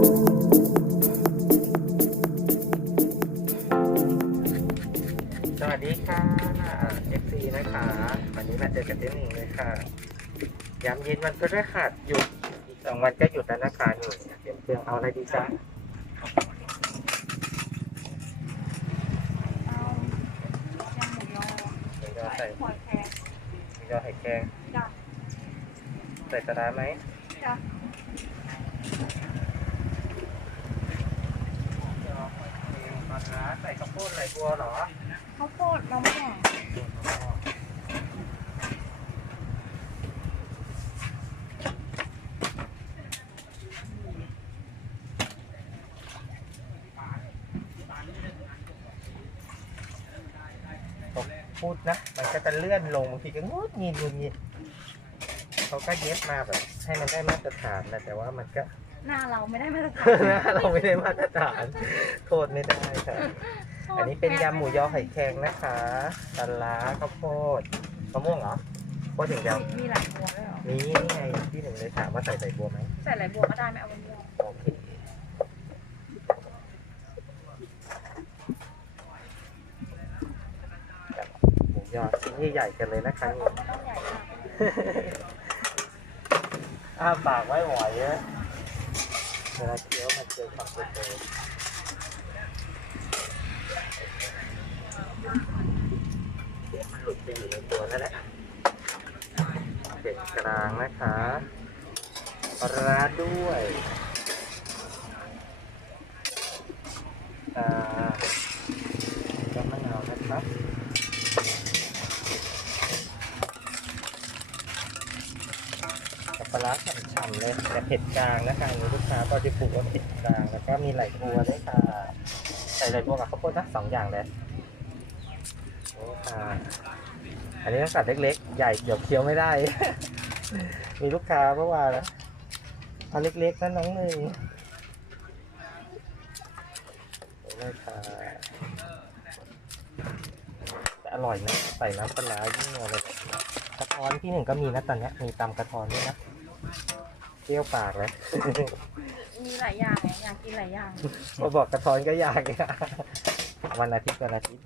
สวัสดีค่ะ FC นะคะ วันนี้มาเจอกับเจ๊หนิงเลยค่ะ ยามเย็นวันพฤหัสหยุด อีกสองวันก็หยุดแล้วนะคะหนูเตรียมเครื่องเอาอะไรดีจ๊ะเอาแกงหมูยอหมูยอใส่หอยแครงหมูยอไข่แกงจ้ะใส่ปลาร้าไหม จ้ะ ปลาร้า ใส่ข้าวโพดไหลบัวเหรอข้าวโพดมะม่วงพูดนะ มันก็จะเลื่อนลงบางทีก็งดงิดงุดงิดเขาก็เย็บมาแบบ ให้มันได้มาตรฐานนะแต่ว่ามันก็ หน้าเราไม่ได้มาตรฐาน เราไม่ได้มาตรฐานโทษไม่ได้ค่ะ อันนี้เป็นยำหมูยอไข่แข็งนะคะปลาร้าข้าวโพดมะม่วงเหรอโพดอย่างเดียวมีหลายบัวด้วยเหรอ นี่ไงที่หนึ่งเลยถามว่าใส่ใส่บัวไหมใส่หลายบัวก็ได้ไม่เอามะม่วงโอเคกับหมูยอชิ้นใหญ่ๆกันเลยนะคะแต่นี่ก็ไม่ต้องใหญ่มากอ้าปากไว้ไหวอะ เวลาเคี้ยวมันเจอความเปรี้ยวมันหลุดไปอยู่ในตัวนั่นแหละเด็ดกลางนะคะปลาร้าด้วยอ่าก็มะนาวนะครับ กับปลาร้าฉ่ำๆ เลยแต่เผ็ดกลางนะคะอันนี้ลูกค้าก็จะปลูกว่าเผ็ดกลาง แล้วก็มีไหลบัวด้วยค่ะใส่ไหลบัวกับข้าวโพดนะสองอย่างเลยนี่ค่ะอันนี้ต้องกัดเล็กๆ ใหญ่เดี๋ยวเคี้ยวไม่ได้ มีลูกค้าเมื่อวานนะเอาเล็กๆนะน้องหนึ่งนี่เลยค่ะแต่อร่อยนะใส่น้ำปลาร้ายิ่งอร่อยกระท้อนที่หนึ่งก็มีนะตอนนี้มีตำกระท้อนด้วยนะ รี้ยวปากเลยมีหลายอย่างไงอยากกินหลายอย่าง มาบอกกระท้อนก็ยากอะวันอาทิตย์วันอาทิตย์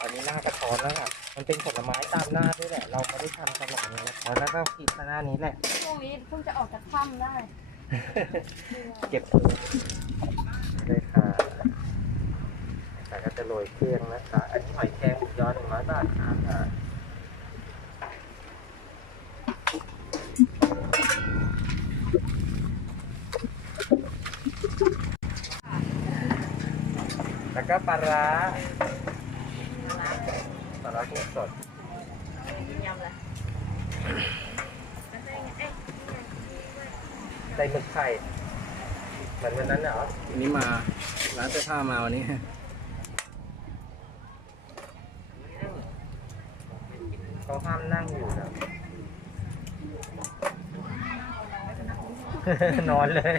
อันนี้หน้ากระท้อนแล้วอะมันเป็นผลไม้ตามหน้าด้วยแหละ เราไม่ได้ทำตลอดเลยนะแล้วก็ขีดหน้านี้แหละ ช่วงนี้เพิ่งจะออกจากถ้ำได้ เก็บตัวเลยค่ะแต่ก็จะโรยเครื่องนะคะ อันนี้หอยแครงหมูยอหนึ่งร้อยบาทค่ะ ก็ปลาร้าปลาร้ากุ้งสดกินยำเลยใส่หมึกไข่เหมือนวันนั้นเหรอวันนี้มาร้านเสื้อผ้ามาวันนี้เขาห้ามนั่งอยู่นะ นอนเลย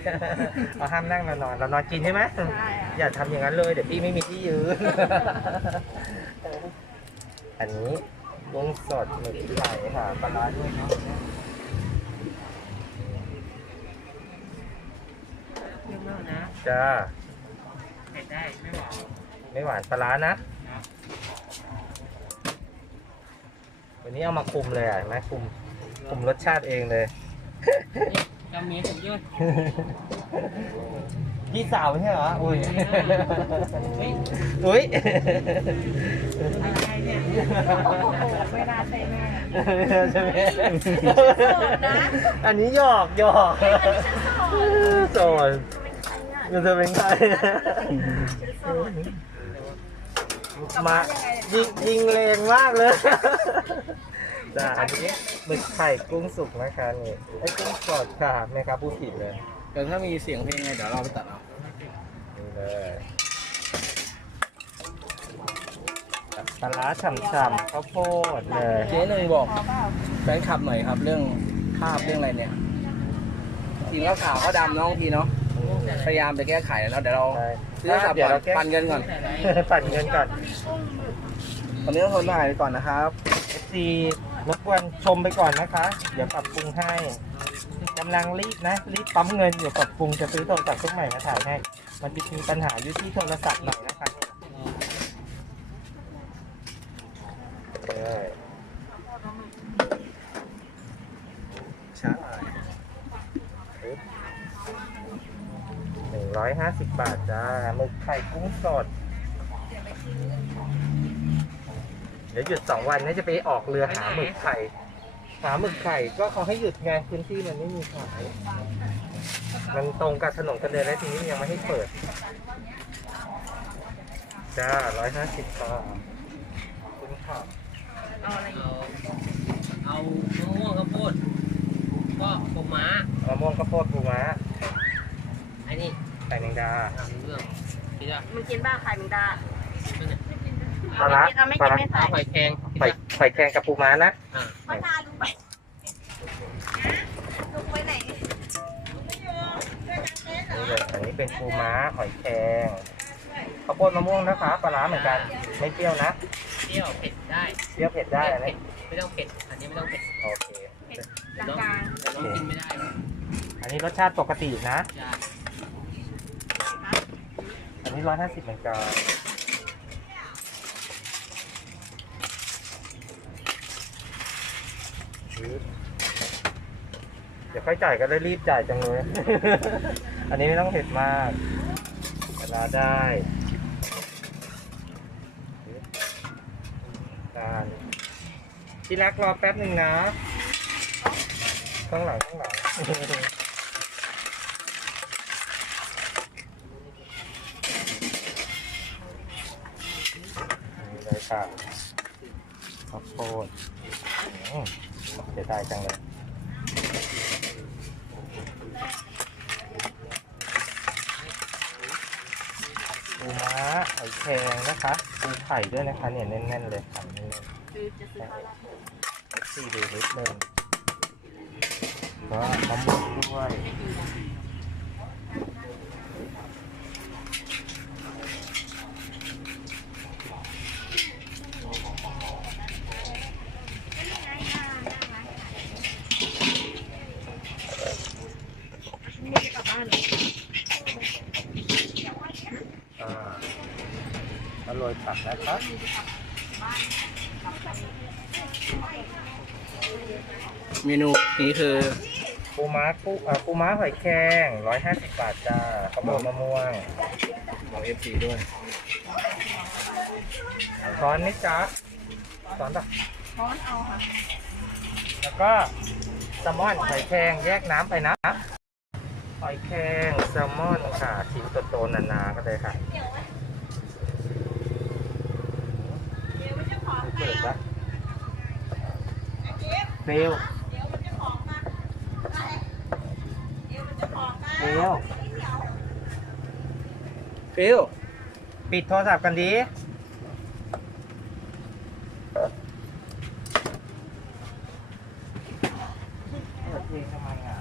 เขาห้ามนั่งเรานอน เรานอนกินใช่ไหม ใช่ อะอย่าทำอย่างนั้นเลย เดี๋ยวพี่ไม่มีที่ยืน อันนี้กุ้งสดหมึกไข่ค่ะปลาร้าด้วยเนาะเยอะนะจ้าเผ็ดได้ไม่หวานไม่หวานปลาร้านะ วันนี้เอามาคุมเลยอะเห็นไหมคุมคุมรสชาติเองเลยนี่จำเมียผมเยอะ พี่สาวไม่ใช่เหรอ อุ้ยเฮ้ย อุ้ย อะไรเนี่ยโอ้โหไม่น่าใช่แม่ใช่ไหมดนะอันนี้หยอกหยอกอันนี้ฉันโสดโสดเป็นใครอะมันจะเป็นใครฉันโสดมายิงยิงแรงมากเลยจ้าอันนี้หมึกไข่กุ้งสุกนะคะนี่ไอ้กุ้งสดค่ะแม่ครับพูดผิดเลย เดี๋ยวถ้ามีเสียงเพลงไงเดี๋ยวเราไปตัดเอานี่เลยปลาร้าฉ่ำๆข้าวโพดเลยเจ๊หนึ่งบอกพอเปล่าแฟนคลับหน่อยครับ เรื่องภาพเรื่องอะไรเนี่ยทีมก็ขาวก็ดำเน้องทีเนาะพยายามจะแก้ไขแล้วเดี๋ยวเราใช่ซื้อโทรศัพท์เดี๋ยก่วอนเราแก้ปันเงินก่อนปั่นเงินก่อน ตอนนี้ต้องทนถ่ายไปก่อนนะครับ FC รบกวนชมไปก่อนนะคะ เดี๋ยวปรับปรุงให้จ กำลังรีบนะ รีบปั๊มเงินอยู่กับกรุงจะซื้อโทรศัพท์เครื่องใหม่มาถ่ายให้ มันมีปัญหาอยู่ที่โทรศัพท์หน่อยนะคะเนี่ยเออใช่หนึ่งร้อยห้าสิบบาทจ้าหมึกไข่กุ้งสด เดี๋ยวหยุดสองวันนี้จะไปออกเรือหาหมึกไข่ หาหมึกไข่ก็เขาให้หยุดไงพื้นที่มันไม่มีขายมันตรงกับถนนกันเลยแล้วทีนี้ยังไม่ให้เปิด จ้าร้อยห้าสิบบาทคุณค่ะเอาอะไรเอามะม่วงข้าวโพดก็ปูม้ามะม่วงข้าวโพดปูม้าไอ้นี่ไข่แมงดาทำเรื่องที่ะมึงกินบ้างไข่มึงดาปลาร้าเอาไม่ปลากินร้าไม่ใส่เอาหอยแครงที่ไข่จะไข่แกงกับปูม้านะ อ่าพ่อตาลุง นี่เลยอันนี้เป็นปูม้าหอยแครงข้าวโพดมะม่วงนะคะปลาร้าเหมือนกัน ไม่เปรี้ยวนะเปรี้ยวเผ็ดได้เปรี้ยวเผ็ดได้อันนี้ไม่ต้องเผ็ด อันนี้ไม่ต้องเผ็ดโอเคน้องน้องกินไม่ได้หรอกอันนี้รสชาติปกตินะใช่อันนี้ร้อยห้าสิบเหมือนกันเดี๋ยวค่อยจ่ายก็ได้รีบจ่ายจังเลย อันนี้ไม่ต้องเผ็ดมากเวลาได้การที่รักรอแป๊บหนึ่งนะ ข้างหลังข้างหลังนี่เลยค่ะข้าวโพดเสียดายจังเลย ปูม้าหอยแครงนะคะปูไข่ ด้วยนะคะเนี่ยแน่นๆเลยไข่แน่นคือจะซื้อข้าวราดๆสี่ดูนิดนึงก็มะม่วงด้วยนี่จะกลับบ้านเหรอ อ่าแล้วโรยผักนะคะ เมนูนี้คือ ปูม้าปูอ่าปูม้าหอยแครงร้อยห้าสิบบาทจ้าข้าวโพดมะม่วงของเอฟซีด้วยช้อนนี่จ้าช้อนปะช้อนเอาค่ะ แล้วก็แซลมอนหอยแครงแยกน้ำไปนะหอยแครงแซลมอนค่ะชิ้นโตๆหนาๆก็เลยค่ะ เดี๋ยวมันจะของ เปิดปะเร็วเดี๋ยวมันจะของมาเดี๋ยวมันจะของมาเร็วฟิลปิดโทรศัพท์กันดี เปิดเพลงทำไมอะ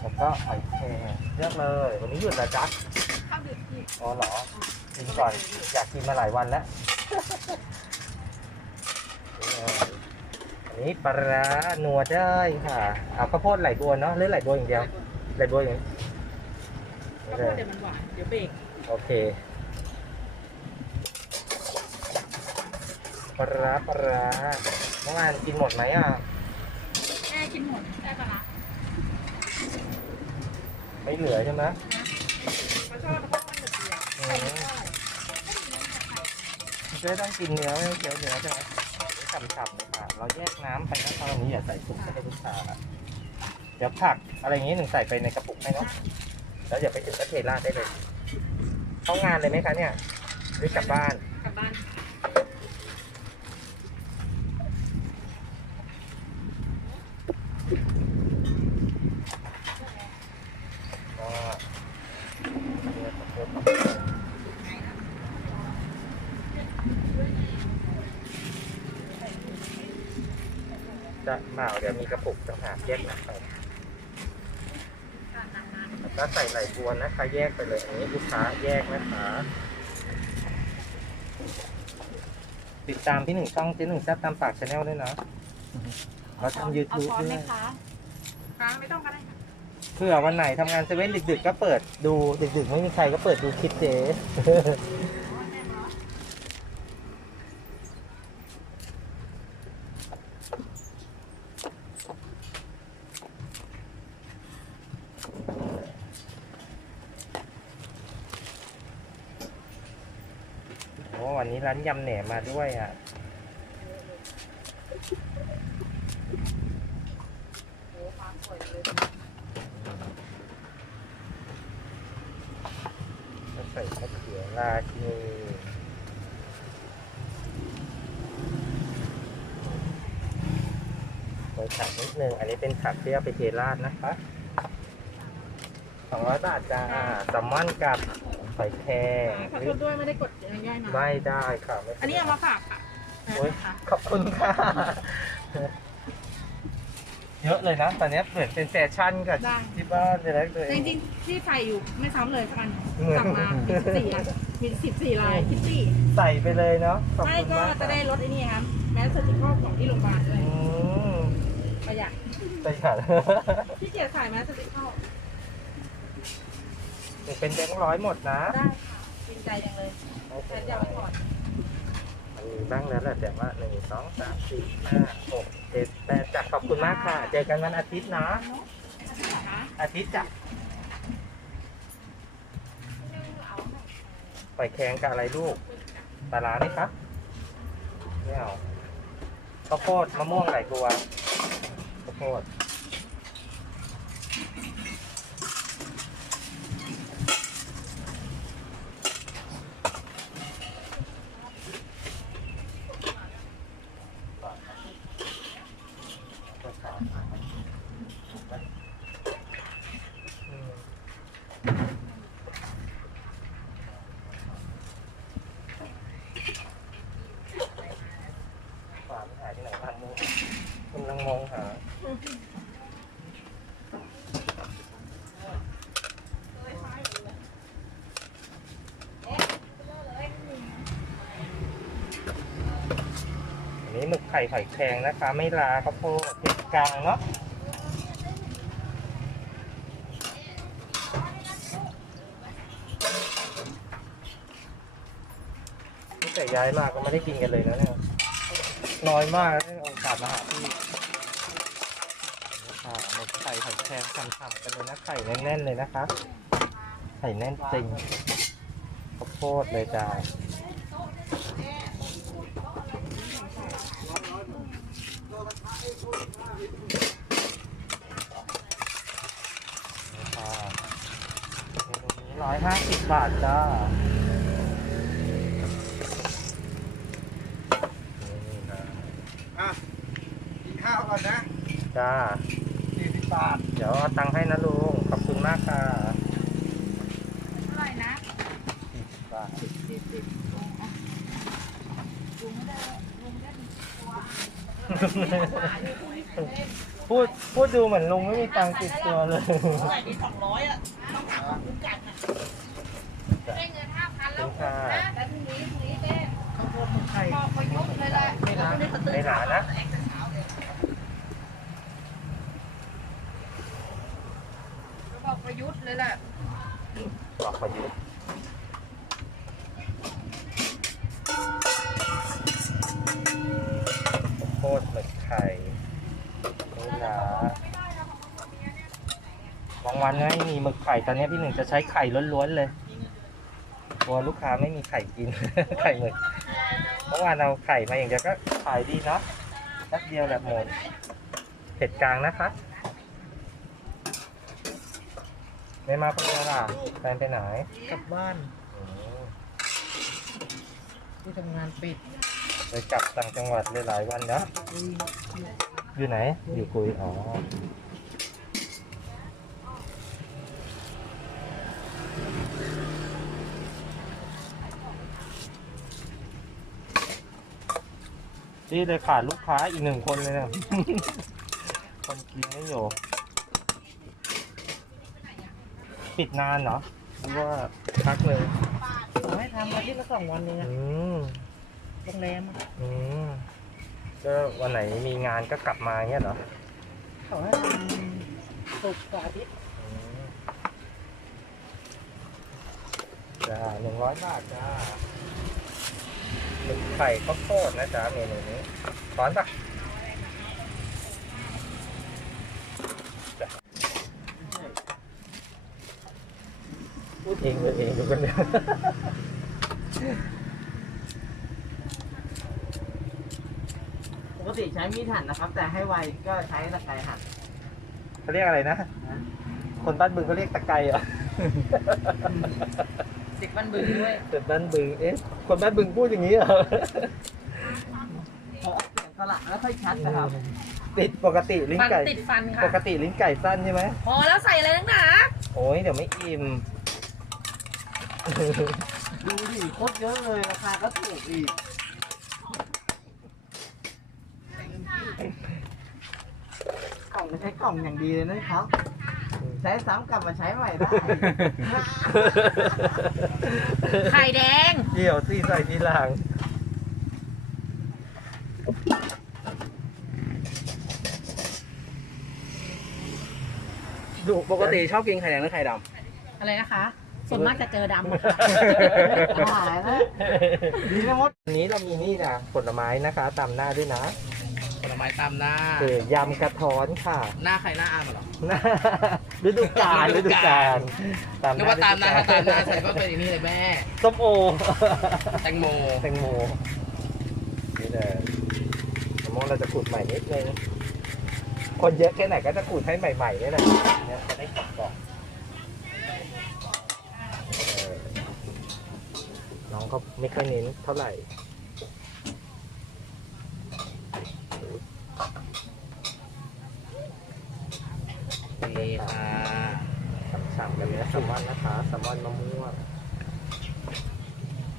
แล้วก็หอยแครงเลือกเลย วันนี้หยุดเหรอจ๊ะข้าวดึกพี่อ๋อเหรอ กินก่อน อยากกินมาหลายวันแล้ว อันนี้ปลาร้านัวได้ค่ะ เอาข้าวโพดไหลบัวเนาะหรือไหลบัวอย่างเดียวไหลบัวอย่างนี้ข้าวโพดเดี๋ยวมันหวาน เดี๋ยวเบรกโอเคปลาร้าปลาร้าเมื่อวานกินหมดไหมอะแม่กินหมดได้ปะล่ะไม่เหลือใช่ไหม เขาชอบข้าวโพดเดือดอืม เจ๊ต้องกินเนื้อไม่เคี้ยวเนื้อใช่ไหมสับๆเลยค่ะ เราแยกน้ำไปนะตอนนี้อย่าใส่ถุงให้ลูกค้าเดี๋ยวผักอะไรอย่างนี้หนึ่งใส่ไปในกระปุกให้เนาะแล้วอย่าไปถึงก็เทราดได้เลย เข้างานเลยไหมคะเนี่ยหรือกลับบ้าน กลับบ้าน ก็ จะเปล่าเดี๋ยวมีกระปุกต่างหากแยกนะครับแล้วก็ใส่ไหลบัวนะคะ แยกไปเลยอันนี้ลูกค้าแยกนะคะ ติดตามพี่หนึ่งช่องที่หนึ่งแซ่บตามปากชาแนลด้วยนะเราทำยูเอาทูบช้อนด้ไหมวยคะคะไม่ต้องก็ได้ค่ะเพื่อวันไหนทำงานเซเว่นดึกๆ ก็เปิดดูดึกๆ ไม่มีใครก็เปิดดูคลิปเจ๊ อ้วันนี้ร้านยำแหนมมาด้วยอะ ใส่มะเขือราชินีโรยผักนิดนึง อันนี้เป็นผักที่เอาไปเทราดนะคะสองร้อยบาทจ้าแซลมอนกับ หอยแครงขอโทษด้วยไม่ได้กดย่อยมาไม่ได้ค่ะไม่อันนี้เอามาฝากค่ะโอ้ยนะคะขอบคุณค่ะ เยอะเลยนะตอนนี้เหมือนเป็นแฟชั่นกับได้ ที่บ้านเลยนะตัวเอแต่จง ริงๆที่ใส่อยู่ไม่ซ้ำเลยสักอันอืมกลับมามีสิบสี่อันมีสิบสี่ลายคิตตี้ใส่ไปเลยเนาะขอบไม่คุณก็มากจะค่ะได้ลดไอ้นี่ครับแม้เซอร์ติคอลของที่โรงพยาบาลด้วยอืมประหยัดประหยัด พี่เกียรติใส่แม้เซอร์ติคอล เป็นแบงค์ร้อยหมดนะได้ค่ะจริงใจจังเลยแต่จะเอาไปก่อนมันมีบ้างแล้วแหละแต่ว่าหนึ่งสองสามสี่ห้าหกเจ็ดแปดจ้ะขอบคุณมากค่ะ เจอกันวันอาทิตย์นะนะคะอาทิตย์จ้ะปล่อยแข็งกับอะไรลูกปลาร้าไหมคะไม่เอาข้าวโพดมะม่วงไหลบัวข้าวโพด ฝาไม่หายที่ไหนบ้างลูกกำลังมองหา อันนี้หมึกไข่ไข่แข็งนะคะ ไม่ลาข้าวโพด กลางเนาะนี่แต่ย้ายมาก็ไม่ได้กินกันเลยนะเนี่ยน้อยมากนะโอกาสมาหาพี่ค่ะหมึกไข่ไข่แข็งฉ่ำๆกันเลยนะไข่แน่นๆเลยนะคะไข่แน่นจริงข้าวโพดเลยจ้า ค่ะเมนูนี้ ร้อยห้าสิบบาทจ้านี่นะอะกินข้าวก่อนนะจ้าสี่สิบบาท เดี๋ยวเอาตังค์ให้นะลุง ขอบคุณมากค่ะเท่าไหร่นะสี่สิบบาทสี่สิบลุงไม่ได้ลุงได้ตัว พูดพูดดูเหมือนลุงไม่มีตังค์ติดตัวเลย ใส่ดีสองร้อยอะต้องถามลุงกันอะได้เงินห้าพัน ข แล้ อ ว บคุณค่ะ แต่พรุ่งนี้พรุ่งนี้เด้ ข้าวโพดหมึกไข่ พอประยุกต์เลยแหละ ไม่ร้าน ไม่หนานะ บอกประยุทธ์เลยแหละ บอกประยุทธ์โคตรหมึกไข่นี่นะบางวันไม่มีหมึกไข่ตอนนี้พี่หนึ่งจะใช้ไข่ล้วนๆเลยกลัวลูกค้าไม่มีไข่กิน ไข่หมึกเมื่อวานเอาไข่มาอย่างเดียวก็ขายดีเนาะแป๊บเดียวแหละหมดเผ็ดกลางนะคะ ไม่มาคนเดียวล่ะแฟนไปไหนกลับบ้านอืมที่ทำงานปิดไปกลับต่างจังหวัดเลยหลายวันเนาะ อยู่ไหน อยู่กุยอ๋อ นี่เลยขาดลูกค้าอีกหนึ่งคนเลยนะ คนกินไม่อยู่ ปิดนานเหรอหรือว่าพักเลย ผมให้ทำอาทิตย์ละสองวันเองอืม โรงแรมอืม ก็วันไหนมีงานก็กลับมาเงี้ยเหรอเขาให้ทำสุกร์กับอาทิตย์อืมจ้าหนึ่งร้อยบาทจ้า หมึกไข่ข้าวโพดนะจ๊ะเมนูนี้ร้อนปะจ้ะพูดเองเลยเองดูกันเนี่ยปกติใช้มีดหั่นนะครับ แต่ให้ไวก็ใช้ตะไคร้หั่นเขาเรียกอะไรนะ คนบ้านบึงเขาเรียกตะไคร้เหรอ ติดบันบึงด้วยแต่บ้านบึง เอ๊ะ คนบ้านบึงพูดอย่างนี้เหรอเพราะเสียงสละไม่ค่อยชัดนะครับ ติดปกติลิ้นฟันไก่ติดฟันค่ะ ปกติลิ้นไก่สั้นใช่ไหมพอแล้วใส่อะไรนักหนา โอ้ยเดี๋ยวไม่อิ่ม ดูดิโคตรเยอะเลยราคาก็ถูกอีกกล่องใช้กล่องอย่างดีเลยนะครับ ใช้ซ้ำกลับมาใช้ใหม่ได้ ไข่แดงเดี๋ยวสิใส่ทีหลังดูปกติชอบกินไข่แดงหรือไข่ดอะไรนะคะ ส่วนมากจะเจอดำค่ะหายนะดีนะมดวันนี้เรามีนี่นะผลไม้นะคะตามหน้าด้วยนะำผล ไม้ตามหน้า คือยำกระท้อนค่ะ หน้าใครหน้าอามเหรอ ฤดูกาลฤฤดูดูกากาลลตามหนึกน้าว่าตามหน้าฤถ้าดูตามหน้าลใส่ก็เป็นอย่างนี้เลยแม่ ส้มโอแตงโม แตงโมนี่เลยมะม่วงเราจะขูดใหม่นิดนึงคนเยอะแค่ไหนก็จะขูดให้ใหม่ๆนี่แหละเนี่ยจะได้กรอบๆเออน้องเขาไม่ค่อยเน้นเท่าไหร่ นี่ค่ะ ฉ่ำๆ แซลมอนนะคะแซลมอนมะม่วง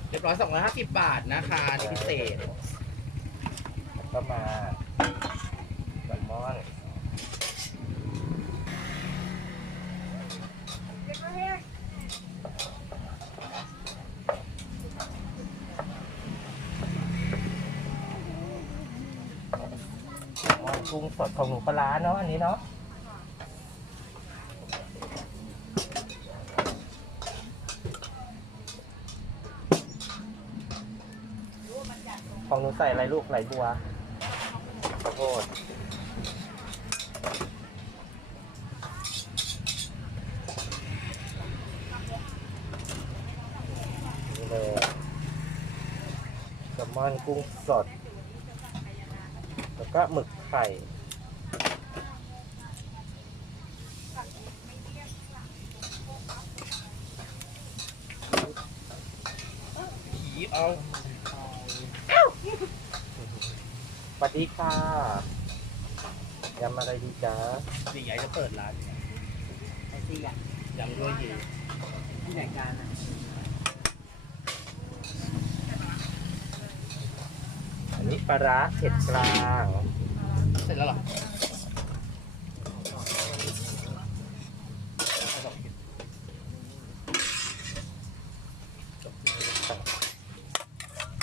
เรียบร้อย250 บาทนะคะนี่พิเศษ แล้วก็มาแซลมอนแซลมอนกุ้งสดของหนูปลาร้าเนาะอันนี้เนาะ ของหนูใส่อะไรลูกไหลบัวข้าวโพดนี่เลยแซลมอนกุ้งสด แล้วก็หมึกไข่ ผีเอา สวัสดีค่ะยำอะไรดีจ๊ะดีใหญ่จะเปิดร้านไอซีอะยำด้วยยีที่ไหนกันอะอันนี้ปลาร้าเผ็ดกลางเสร็จแล้วเหรอ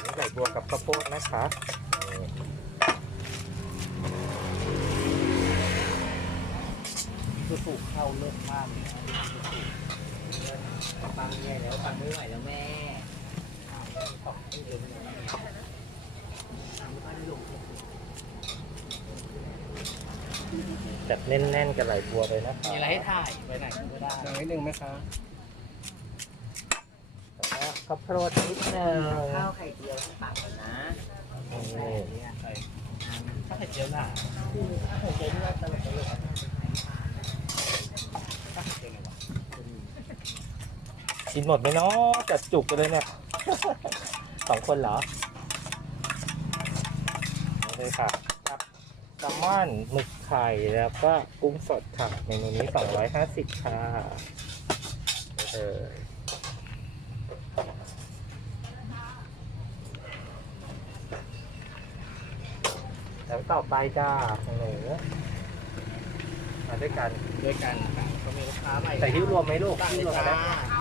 นี่ไหลบัวกับข้าวโพดนะคะนี่ คือถูกเข้า เลิศมากเลยฟังใหญ่แล้วฟังไม่ไหวแล้วแม่แบบแน่นๆกับไหลบัวเลยนะคะมีอะไรให้ถ่ายไปไหนก็ได้ยังนิดนึงไหมคะแล้วก็ข้าวโพดนิดนึงข้าวไข่เจียวที่ปากกันนะนี่ถ้าเผ็ดเยอะหน่าไข่เจียวที่ว่าตลกตลก ถ้าเผ็ดเยอะหน่อยวะ กินหมดไหมเนาะจัดจุกไปเลยเนี่ย สองคนเหรอนี่เลยค่ะครับแซลมอนหมึกไข่แล้วก็กุ้งสดค่ะเมนูนี้ 250 ค่ะเออแล้วต่อไปจ้าของหนูมาด้วยกันด้วยกันค่ะก็มีลูกค้าใหม่ใส่ที่รวมไหมลูกตั้งที่เลรวยมจ้ากันนะ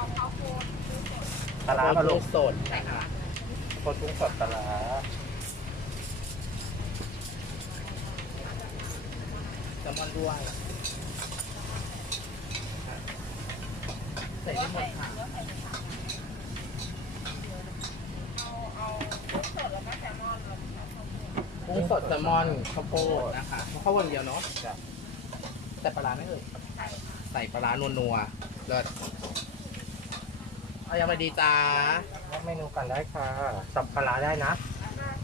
ปลาร้ามาลูกสดนะคะโคตรกุ้งสดปลาร้าซลมอนด้วยใส่ได้หมดค่ะกุ้งสดแซลมอนข้าวโพดนะคะข้าวโพดอย่างเดียวเนาะใส่ปลาร้าไหมเอ่ยใส่ปลาร้านัวๆเลิศ เอายังไงดีจ้ารับเมนูกันได้ค่ะ สับปลาร้าได้นะ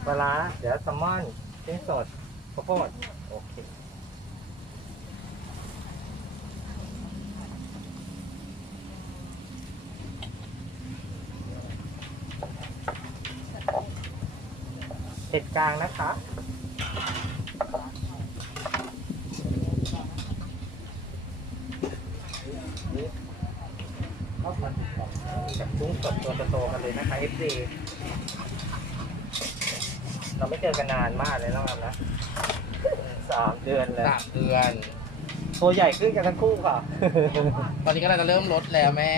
ปลาร้าเดี๋ยวแซลมอนชิ้นสดข้าวโพดโอเคเผ็ดกลางนะคะจากกุ้งสดตัวโตๆกันเลยนะคะ FD เราไม่เจอกันนานมากเลยนะครับนะสามเดือนแล้วสามเดือน ตัวใหญ่ขึ้นกันทั้งคู่ค่ะ ตอนนี้ก็เราจะเริ่มลดแล้วแม่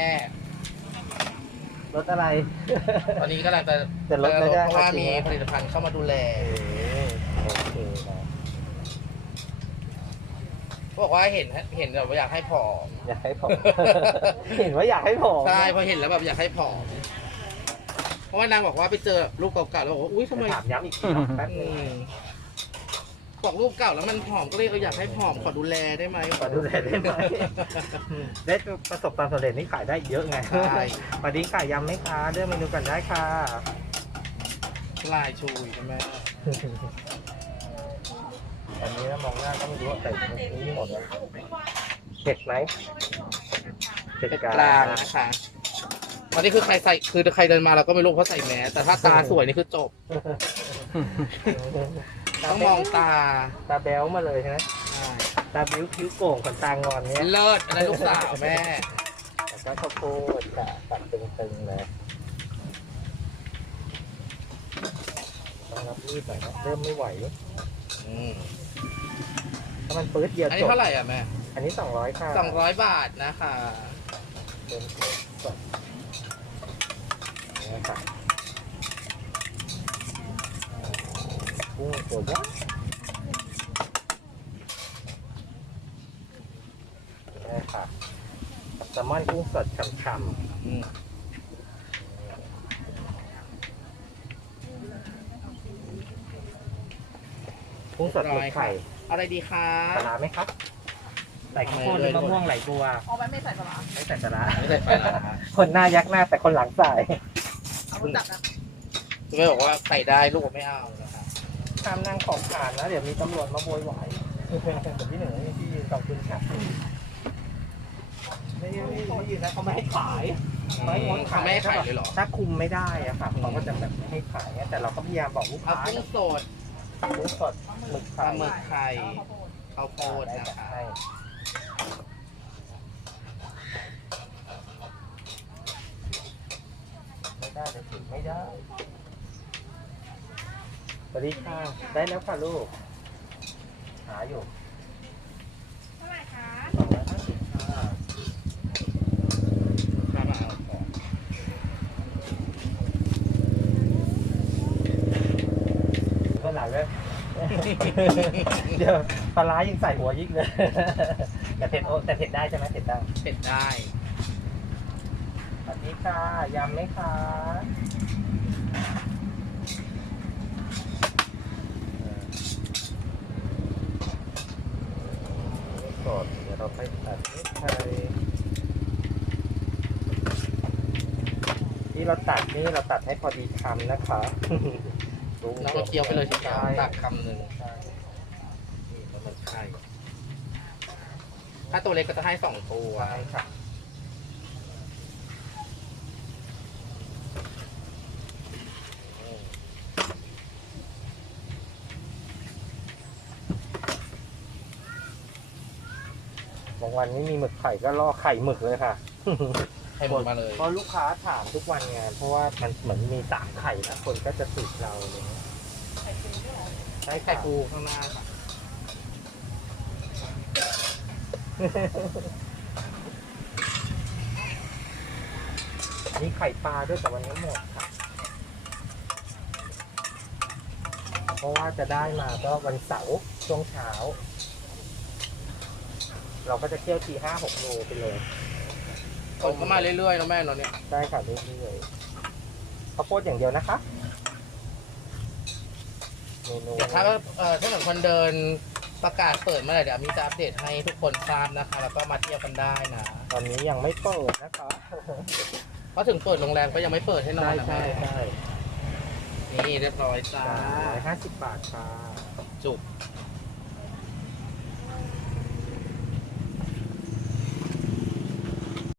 รถอะไร ตอนนี้กำลังจะจะลดแล้วใช่ไหมเพราะว่ามีผลิตภัณฑ์เข้ามาดูแล เออโอเคนะ บอกว่าเห็นเห็นแบบว่าอยากให้ผอมอยากให้ผมเห็นว่าอยากให้ผมใช่พอเห็นแล้วแบบอยากให้ผอมเพราะว่านางบอกว่าไปเจอรูปเก่าๆแล้วบอกว่าอุ้ยทำไมถามย้ำอีกทีหรอแป๊บอืนึงมบอกรูปเก่าแล้วมันผอมก็เลยเอออยากให้ผอมขอดูแลได้ไหมขอดูแลได้ไหมได้ประสบความสำเร็จนี่ขายได้เยอะไงใช่สวัสดีค่ะยำไหมคะเลือกเมนูกันได้ค่ะลายชูใช่ไหมตอ นนี้นะมองหน้าก็ไม่รู้ว่าใส่ตรงนี้หมดแล้วเผ็ดไหมเผ็ดเป็นกกลาลางงนะคะตอนนี้คือใครใส่คือใครเดินมาเราก็ไม่รู้เพราะใส่แมสแต่ถ้าตาสวยนี่คือจบ ต้องมองตาตาแบ๊วมาเลยใช่ไหมใช่ตาบิ้วคิ้วโก่งขนตางอนเนี้ยเลิศอันนั้นลูกสาวแม่แล้วก็ข้าวโพดจะตัดตึงๆเลยต้องรับรีบหน่อยนะเริ่มไม่ไหวอืม ถ้ามันปื๊ดเดียวอันจนี้บเท่าไหร่อะแม่อันนี้สองร้อยค่ะสองร้อยบาทนะคะเป็นสดนี่ค่ะกุ้งตัวยักษ์นี่ค่ะแซลมอนกุ้งสดฉ่ำอืมๆกุ้งสดหมึกไข่ อะไรดีคะปลาร้าไหมครับใส่ข้าวโพดหรือมะม่วงไหลบัว เอาไว้ไม่ใส่ปลาร้าไม่ใส่ปลาร้าไม่ใส่ไฟแล้วนะคะคนหน้ายักหน้าแต่คนหลังใส่เอารู้จักนะคุณแม่บอกว่าใส่ได้ลูกบอกไม่เอานะคะห้ามนั่งของผ่านนะ เดี๋ยวมีตำรวจมาโวยวายเดี๋ยวพี่หนึ่งพี่ยืนขอบคุณครับไม่ยืนไม่ยืนนะเขาไม่ให้ขายไม่งดเขาไม่ให้ขายเลยเหรอถ้าคุมไม่ได้อะค่ะเขาก็จะแบบไม่ให้ขายเนี่ยแต่เราก็พยายามบอกลูกเอาค้ากุ้งสด หมูสดหมึกปไข่ลาหมึกไข่ข้าวโพดได้นะจัดคะให้ไม่ได้เลยถึงไม่ได้สวัสดีค่ะได้แล้วค่ะลูก หาอยู่ เท่าไหร่คะ สองร้อยห้าสิบค่ะ มามาเอาของ ก็หลังเลย เดี๋ยวปลาร้ายิ่งใส่หัวยิ่งเลยแต่เผ็ดโอแต่เผ็ดได้ใช่ไหมเผ็ดได้เผ็ดได้สวัสดีค่ะยำไหมคะสดเดี๋ยวเราไปตัดนิดไทยที่เราตัดนี่เราตัดให้พอดีคำนะคะ น้องก็เคี้ยวไปเลยทีเดียวใช่ตักคำหนึ่งใช่นี่ปลาหมึกไข่ถ้าตัวเล็กก็จะให้สองตัวใช่ค่ะบางวันไม่มีหมึกไข่ก็ล่อไข่หมึกเลยค่ะ ให้หมดมาเลย เพราะลูกค้าถามทุกวันไงเพราะว่ามันเหมือนมีสามไข่แล้วคนก็จะสืบเราอะไรเลยใช่ไข่ค่ะปูข้างหน้าค่ะมีไข่ปลาด้วยแต่วันนี้หมดค่ะ เพราะว่าจะได้มาก็วันเสาร์ช่วงเช้า เราก็จะเคี่ยวทีห้าหกโลไปเลย คนก็มาเรื่อยๆเนอะแม่เนอะเนี่ยได้ค่ะเรื่อยๆข้าวโพดอย่างเดียวนะคะเมนูแต่ถ้าเอ่อถ้าเกิดคนเดินประกาศเปิดเมื่อไหร่เดี๋ยวมีจะอัปเดตให้ทุกคนทราบนะคะ แล้วก็มาเที่ยวกันได้นะตอนนี้ยังไม่เปิดนะคะเพราะถึงเปิดโรงแรมก็ยังไม่เปิดให้นอนใช่นะใช่แม่ใช่นี่เรียบร้อยจ้าร้อยห้าสิบบาทค่ะจุก